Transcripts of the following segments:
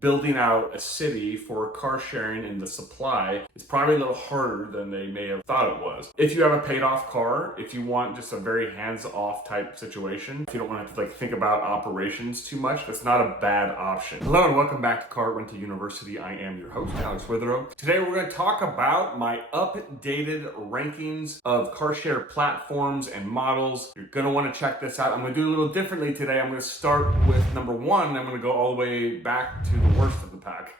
building out a city for car sharing and the supply is probably a little harder than they may have thought it was. If you have a paid off car, if you want just a very hands-off type situation, if you don't want to have to think about operations too much, that's not a bad option. Hello and welcome back to Car Rental University. I am your host, Alex Withrow. Today we're going to talk about my updated rankings of car share platforms and models. You're going to want to check this out. I'm going to do a little differently today. I'm going to start with number one. I'm going to go all the way back to the worst of the pack.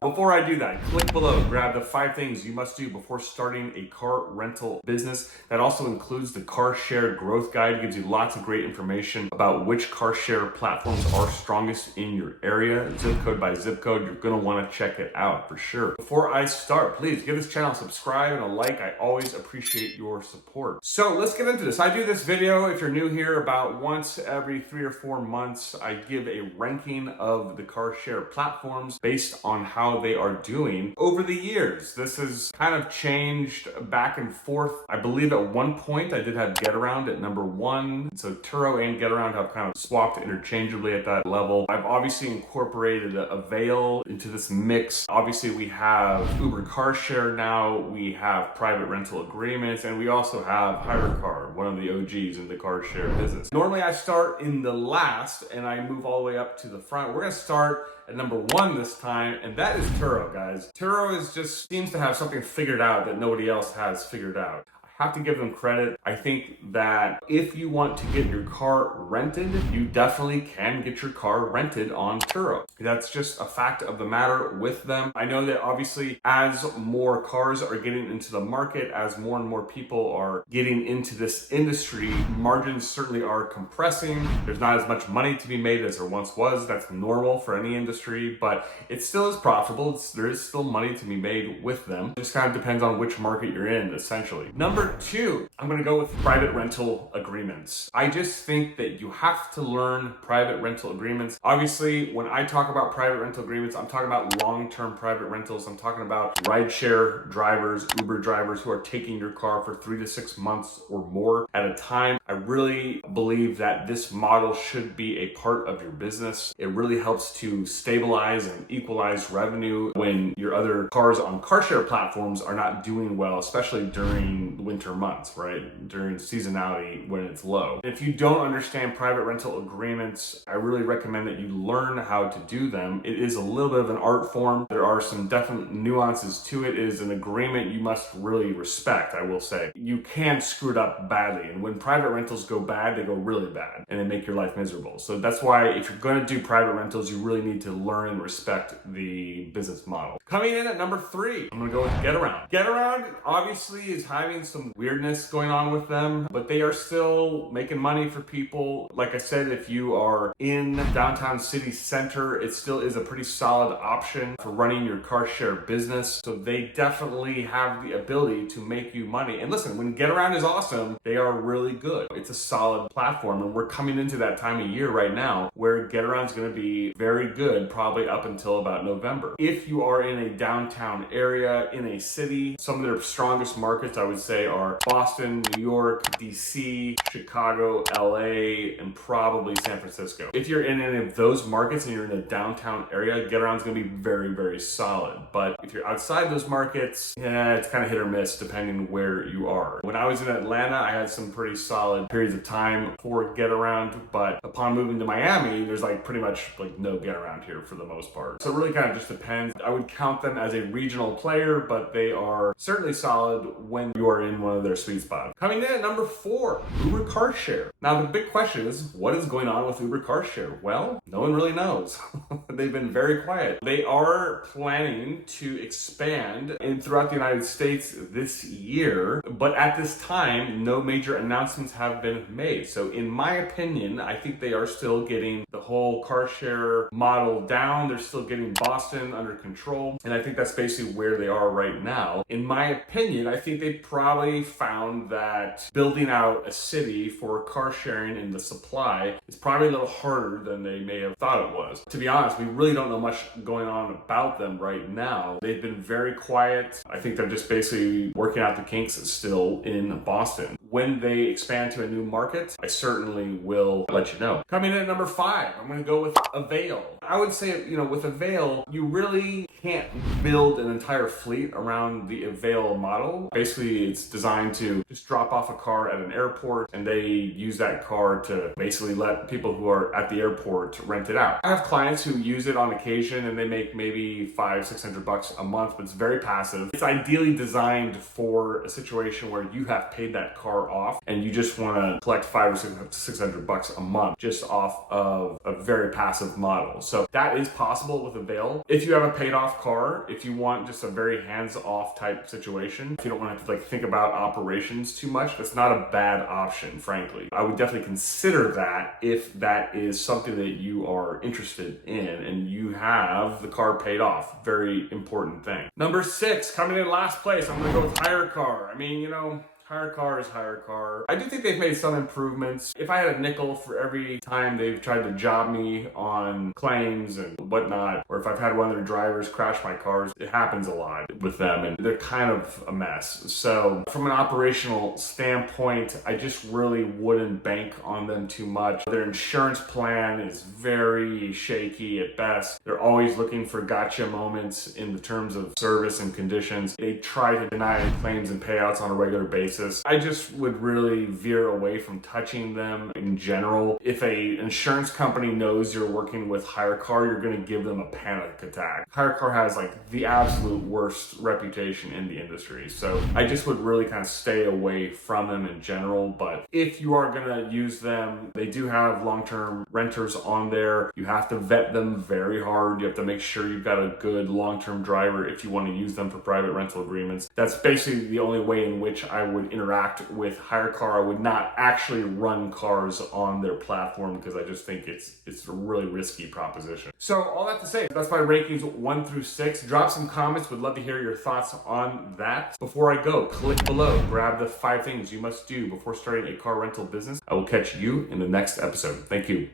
Before I do that, click below, grab the 5 things you must do before starting a car rental business. That also includes the Carshare growth guide. It gives you lots of great information about which car share platforms are strongest in your area, zip code by zip code. You're going to want to check it out for sure. Before I start, please give this channel a subscribe and a like. I always appreciate your support. So let's get into this. I do this video, if you're new here, about once every 3 or 4 months. I give a ranking of the car share platforms based on how they are doing over the years. This has kind of changed back and forth. I believe at one point I did have Getaround at number 1. So Turo and Getaround have kind of swapped interchangeably at that level. I've obviously incorporated Avail into this mix. Obviously we have Uber Carshare now, we have private rental agreements, and we also have Hyrecar, one of the OGs in the car share business. Normally I start in the last and I move all the way up to the front. We're gonna start at number 1 this time, and that is Turo, guys. Turo seems to have something figured out that nobody else has figured out. I have to give them credit. I think that if you want to get your car rented, you definitely can get your car rented on Turo. That's just a fact of the matter with them. I know that obviously as more cars are getting into the market, as more and more people are getting into this industry, margins certainly are compressing. There's not as much money to be made as there once was. That's normal for any industry, but it still is profitable. There is still money to be made with them. It just kind of depends on which market you're in, essentially. Number 2, I'm going to go with private rental agreements. I just think that you have to learn private rental agreements. Obviously, when I talk about private rental agreements, I'm talking about long-term private rentals. I'm talking about rideshare drivers, Uber drivers who are taking your car for 3 to 6 months or more at a time. I really believe that this model should be a part of your business. It really helps to stabilize and equalize revenue when your other cars on car share platforms are not doing well, especially during winter months, right? During seasonality when it's low. If you don't understand private rental agreements, I really recommend that you learn how to do them. It is a little bit of an art form. There are some definite nuances to it. It is an agreement you must really respect, I will say. You can screw it up badly, and when private rentals go bad, they go really bad, and they make your life miserable. So that's why if you're going to do private rentals, you really need to learn and respect the business model. Coming in at number 3, I'm going to go with Getaround. Getaround obviously is having some weirdness going on with them, but they are still making money for people. Like I said, if you are in downtown city center, it still is a pretty solid option for running your car share business. So they definitely have the ability to make you money. And listen, when Getaround is awesome, they are really good. It's a solid platform, and we're coming into that time of year right now where Getaround's going to be very good, probably up until about November. If you are in a downtown area, in a city, some of their strongest markets, I would say, are Boston, New York, DC, Chicago, LA, and probably San Francisco. If you're in any of those markets and you're in a downtown area, Getaround's going to be very, very solid. But if you're outside those markets, it's kind of hit or miss depending where you are. When I was in Atlanta, I had some pretty solid periods of time for Getaround, but upon moving to Miami, there's pretty much no Getaround here for the most part. So it really kind of just depends. I would count them as a regional player, but they are certainly solid when you are in one of their sweet spots. Coming in at number 4, Uber Carshare. Now the big question is, what is going on with Uber Carshare? Well, no one really knows. They've been very quiet. They are planning to expand throughout the United States this year, but at this time, no major announcements have been made. So in my opinion, I think they are still getting the whole car share model down. They're still getting Boston under control, and I think that's basically where they are right now. In my opinion, I think they probably found that building out a city for car sharing and the supply is probably a little harder than they may have thought it was. To be honest, we really don't know much going on about them right now. They've been very quiet. I think they're just basically working out the kinks still in Boston. When they expand to a new market, I certainly will let you know. Coming in at number 5, I'm going to go with Avail. I would say, with Avail, you really can't build an entire fleet around the Avail model. Basically, it's designed to just drop off a car at an airport, and they use that car to basically let people who are at the airport rent it out. I have clients who use it on occasion, and they make maybe $500-600 a month, but it's very passive. It's ideally designed for a situation where you have paid that car off, and you just want to collect $500-600 a month just off of a very passive model. So that is possible with Avail. If you have a paid off car, if you want just a very hands-off type situation, if you don't want to have to think about operations too much, that's not a bad option, frankly. I would definitely consider that if that is something that you are interested in and you have the car paid off. Very important thing. Number 6, coming in last place, I'm going to go with Hyrecar. HireCar is HireCar. I do think they've made some improvements. If I had a nickel for every time they've tried to job me on claims and whatnot, or if I've had one of their drivers crash my cars, it happens a lot with them and they're kind of a mess. So from an operational standpoint, I just really wouldn't bank on them too much. Their insurance plan is very shaky at best. They're always looking for gotcha moments in the terms of service and conditions. They try to deny claims and payouts on a regular basis. I just would really veer away from touching them in general. If a insurance company knows you're working with HireCar, you're going to give them a panic attack. HireCar has the absolute worst reputation in the industry. So I just would really kind of stay away from them in general. But if you are going to use them, they do have long-term renters on there. You have to vet them very hard. You have to make sure you've got a good long-term driver if you want to use them for private rental agreements. That's basically the only way in which I would interact with HireCar. I would not actually run cars on their platform because I just think it's a really risky proposition. So all that to say, that's my rankings 1 through 6. Drop some comments. Would love to hear your thoughts on that. Before I go, click below. Grab the 5 things you must do before starting a car rental business. I will catch you in the next episode. Thank you.